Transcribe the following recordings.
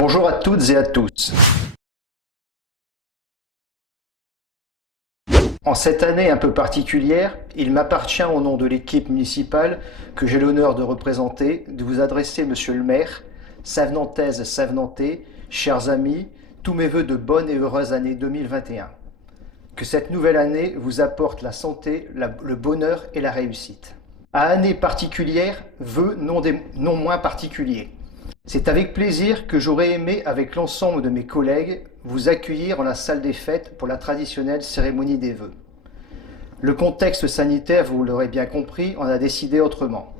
Bonjour à toutes et à tous. En cette année un peu particulière, il m'appartient au nom de l'équipe municipale que j'ai l'honneur de représenter, de vous adresser, Monsieur le maire, Savenantaises, Savenantais, chers amis, tous mes vœux de bonne et heureuse année 2021. Que cette nouvelle année vous apporte la santé, le bonheur et la réussite. À année particulière, vœux non moins particuliers. C'est avec plaisir que j'aurais aimé, avec l'ensemble de mes collègues, vous accueillir en la salle des fêtes pour la traditionnelle cérémonie des vœux. Le contexte sanitaire, vous l'aurez bien compris, en a décidé autrement.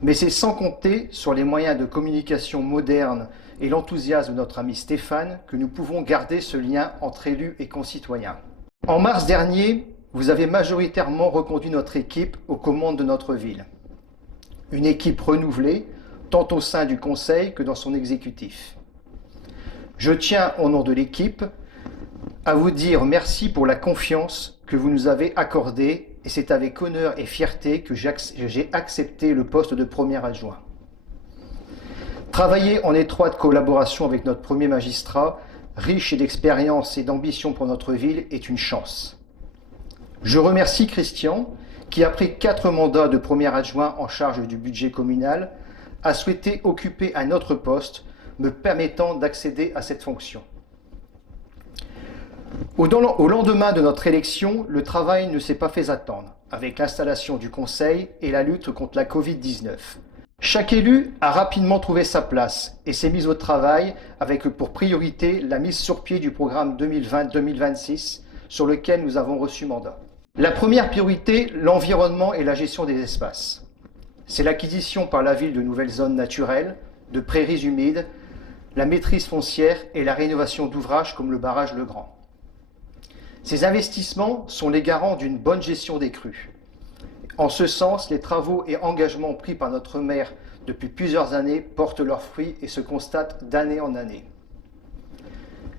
Mais c'est sans compter sur les moyens de communication modernes et l'enthousiasme de notre ami Stéphane que nous pouvons garder ce lien entre élus et concitoyens. En mars dernier, vous avez majoritairement reconduit notre équipe aux commandes de notre ville. Une équipe renouvelée, tant au sein du conseil que dans son exécutif. Je tiens, au nom de l'équipe, à vous dire merci pour la confiance que vous nous avez accordée, et c'est avec honneur et fierté que j'ai accepté le poste de premier adjoint. Travailler en étroite collaboration avec notre premier magistrat, riche d'expérience et d'ambition pour notre ville, est une chance. Je remercie Christian, qui après 4 mandats de premier adjoint en charge du budget communal, a souhaité occuper un autre poste, me permettant d'accéder à cette fonction. Au lendemain de notre élection, le travail ne s'est pas fait attendre, avec l'installation du Conseil et la lutte contre la Covid-19. Chaque élu a rapidement trouvé sa place et s'est mis au travail avec pour priorité la mise sur pied du programme 2020-2026 sur lequel nous avons reçu mandat. La première priorité, l'environnement et la gestion des espaces. C'est l'acquisition par la ville de nouvelles zones naturelles, de prairies humides, la maîtrise foncière et la rénovation d'ouvrages comme le barrage Le Grand. Ces investissements sont les garants d'une bonne gestion des crues. En ce sens, les travaux et engagements pris par notre maire depuis plusieurs années portent leurs fruits et se constatent d'année en année.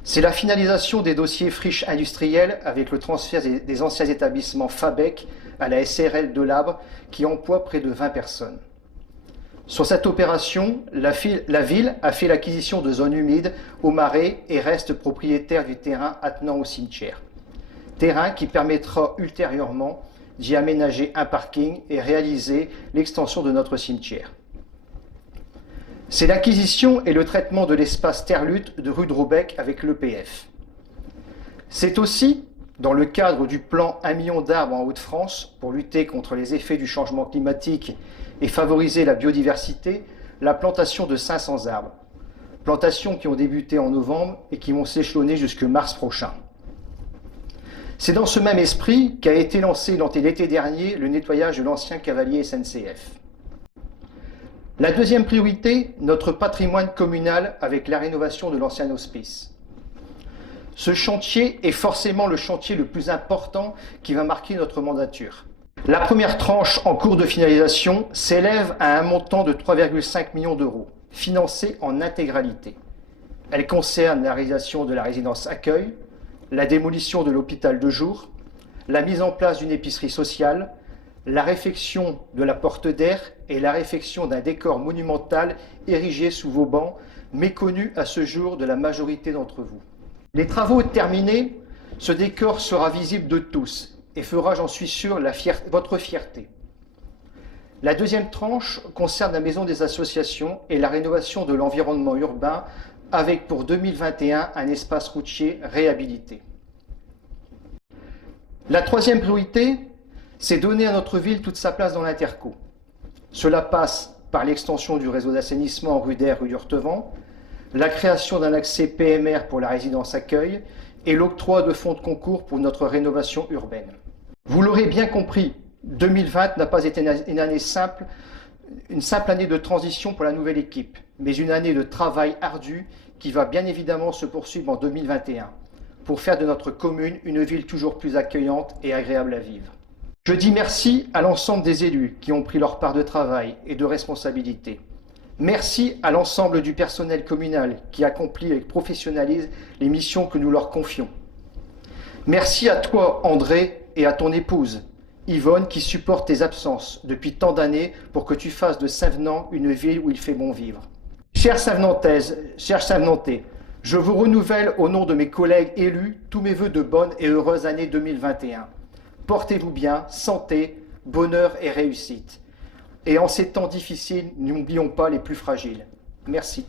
C'est la finalisation des dossiers friches industrielles avec le transfert des anciens établissements Fabec à la SRL de l'Abre qui emploie près de 20 personnes. Sur cette opération, la ville a fait l'acquisition de zones humides au marais et reste propriétaire du terrain attenant au cimetière. Terrain qui permettra ultérieurement d'y aménager un parking et réaliser l'extension de notre cimetière. C'est l'acquisition et le traitement de l'espace Terre-Lutte de rue de Roubec avec l'EPF. C'est aussi, dans le cadre du plan 1 million d'arbres en Hauts-de-France pour lutter contre les effets du changement climatique et favoriser la biodiversité, la plantation de 500 arbres. Plantations qui ont débuté en novembre et qui vont s'échelonner jusque mars prochain. C'est dans ce même esprit qu'a été lancé l'été dernier le nettoyage de l'ancien cavalier SNCF. La deuxième priorité, notre patrimoine communal avec la rénovation de l'ancien hospice. Ce chantier est forcément le chantier le plus important qui va marquer notre mandature. La première tranche en cours de finalisation s'élève à un montant de 3,5 millions d'euros, financé en intégralité. Elle concerne la réalisation de la résidence accueil, la démolition de l'hôpital de jour, la mise en place d'une épicerie sociale, la réfection de la porte d'air et la réfection d'un décor monumental érigé sous vos bancs, méconnu à ce jour de la majorité d'entre vous. Les travaux terminés, ce décor sera visible de tous et fera, j'en suis sûr, votre fierté. La deuxième tranche concerne la maison des associations et la rénovation de l'environnement urbain avec pour 2021 un espace routier réhabilité. La troisième priorité, c'est donner à notre ville toute sa place dans l'interco. Cela passe par l'extension du réseau d'assainissement rue d'Air, rue d'Urtevant, la création d'un accès PMR pour la résidence accueil et l'octroi de fonds de concours pour notre rénovation urbaine. Vous l'aurez bien compris, 2020 n'a pas été une simple année de transition pour la nouvelle équipe, mais une année de travail ardu qui va bien évidemment se poursuivre en 2021 pour faire de notre commune une ville toujours plus accueillante et agréable à vivre. Je dis merci à l'ensemble des élus qui ont pris leur part de travail et de responsabilité. Merci à l'ensemble du personnel communal qui accomplit avec professionnalisme les missions que nous leur confions. Merci à toi, André, et à ton épouse, Yvonne, qui supporte tes absences depuis tant d'années pour que tu fasses de Savenant une ville où il fait bon vivre. Chères Savenantaises, chers Savenantais, je vous renouvelle au nom de mes collègues élus tous mes vœux de bonne et heureuse année 2021. Portez-vous bien, santé, bonheur et réussite. Et en ces temps difficiles, n'oublions pas les plus fragiles. Merci.